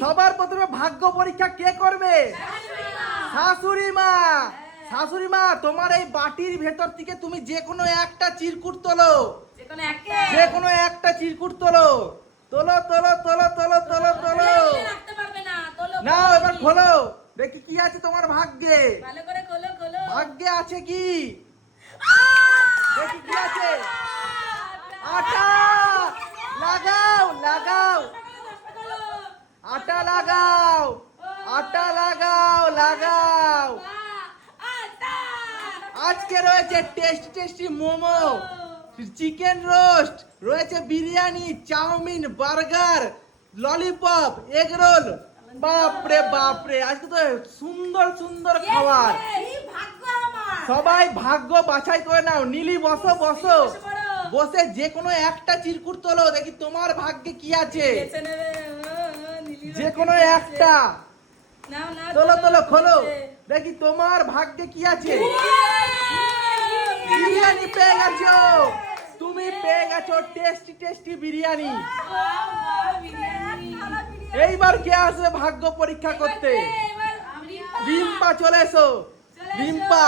সবার প্রথমে ভাগ্য পরীক্ষা কে করবে? শাশুড়ি মা। শাশুড়ি মা তোমার এই বাটির ভেতর থেকে তুমি যে কোনো একটা চিরকুট তোলো। যে কোনো একটা। চিরকুট তোলো। তোলো তোলো তোলো তোলো তোলো তোলো। না এবার খোলো। দেখি কি আছে তোমার ভাগ্যে। ভাগ্যে আছে কি? দেখি কি আছে। আটা লাগাও লাগাও আটা লাগাও। আটা লাগাও লাগাও। আজকে রয়েছে tasty tasty momo chicken roast রয়েছে biryani chow mein burger lollipop egg roll. বাপরে বাপরে আজকে তো সুন্দর সুন্দর খাবার। সবাই ভাগ্য বাছাই করে নাও। নীলি বসো বসো। বসে যে কোনো একটা চিরকুট তোলো দেখি তোমার ভাগ্যে কি আছে। যে কোনো একটা তোলো তোলো খোলো। দেখি তোমার ভাগ্যে কি আছে। বিরিয়ানি পেয়ে গেছো। তুমি পেয়ে গেছো টেস্টি টেস্টি বিরিয়ানি। এইবার কে আসবে ভাগ্য পরীক্ষা করতে? রিম্পা। চলে এসো। রিম্পা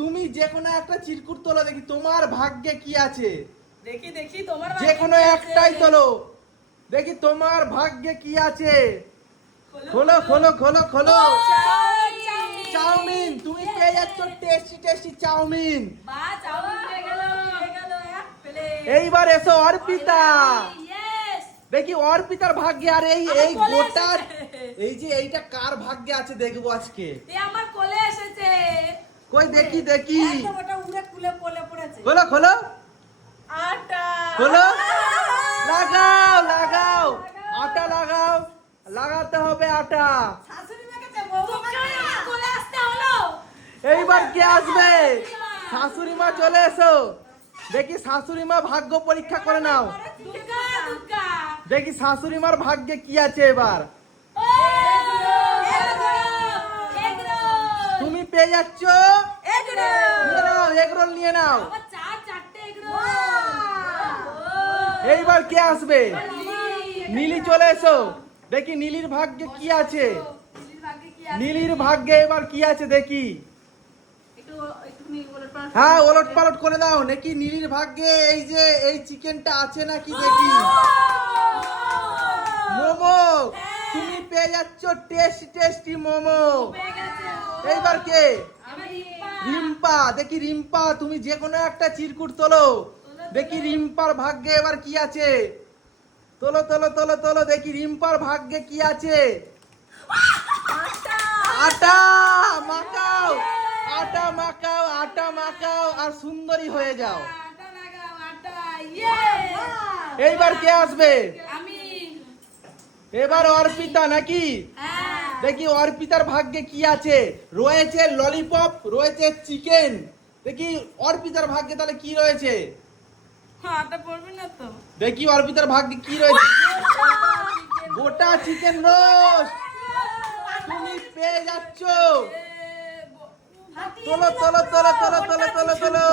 তুমি যে কোনো একটা চিরকুট তোলো দেখি তোমার ভাগ্যে কি আছে? দেখি দেখি তোমার যে কোনো একটাই তোলো। দেখি তোমার ভাগ্যে কি আছে? খোলো খোলো খোলো খোলো চাউমিন। তুমি পেয়ে যাচ্ছ টেস্টি টেস্টি চাউমিন। এইবার এসো অর্পিতা। দেখি অর্পিতার ভাগ্যে আর এই এই কোলে গোটা এই যে এইটা কার ভাগ্যে আছে দেখব আজকে। এ আমার কোলে এসেছে। কই দেখি দেখি। ওটা উড়ে কুলে কোলে পড়েছে। খোলো খোলো। আটা। খোলো। আটা লাগাও লাগাতে হবে আটা। এইবার কে আসবে? শাশুড়ি মা চলে এসো। দেখি শাশুড়ি মা ভাগ্য পরীক্ষা করে নাও। দেখি শাশুড়ি মার ভাগ্যে কি আছে এবার। তুমি পেয়ে যাচ্ছ। এগরো নিয়ে নাও এগ নিয়ে নাও। আমার চার চারটে এগরো এইবার কে আসবে? নীলি চলে এসো। দেখি নীলির ভাগ্যে কি আছে। নীলির ভাগ্যে এবার কি আছে দেখি। হ্যাঁ ওলট পালট করে দাও। নাকি নীলির ভাগ্যে এই যে এই চিকেনটা আছে নাকি দেখি। মোমো! তুমি পেয়ে যাচ্ছ টেস্টি টেস্টি মোমো। এইবার কে? রিম্পা। দেখি রিম্পা, তুমি যে কোনো একটা চিরকুট তোলো। দেখি রিম্পার ভাগ্যে এবার কি আছে। তোলো তোলো তোলো তোলো, দেখি রিম্পার ভাগ্যে কি আছে। আটা, মাখাও আটা মাখাও আটা মাখাও, আর সুন্দরী হয়ে যাও। এইবার কে আসবে? এবার অর্পিতা নাকি? দেখি অর্পিতার ভাগ্যে কি আছে। রয়েছে ললিপপ রয়েছে চিকেন দেখি অর্পিতার ভাগ্যে তাহলে কি রয়েছে? আটা পড়বে না তো। দেখি অর্পিতার ভাগ্যে কি রয়েছে। গোটা চিকেন রোস্ট তুমি পেয়ে যাচ্ছ। তোলো তোলো তোলো তোলো তোলো তোলো তোলো।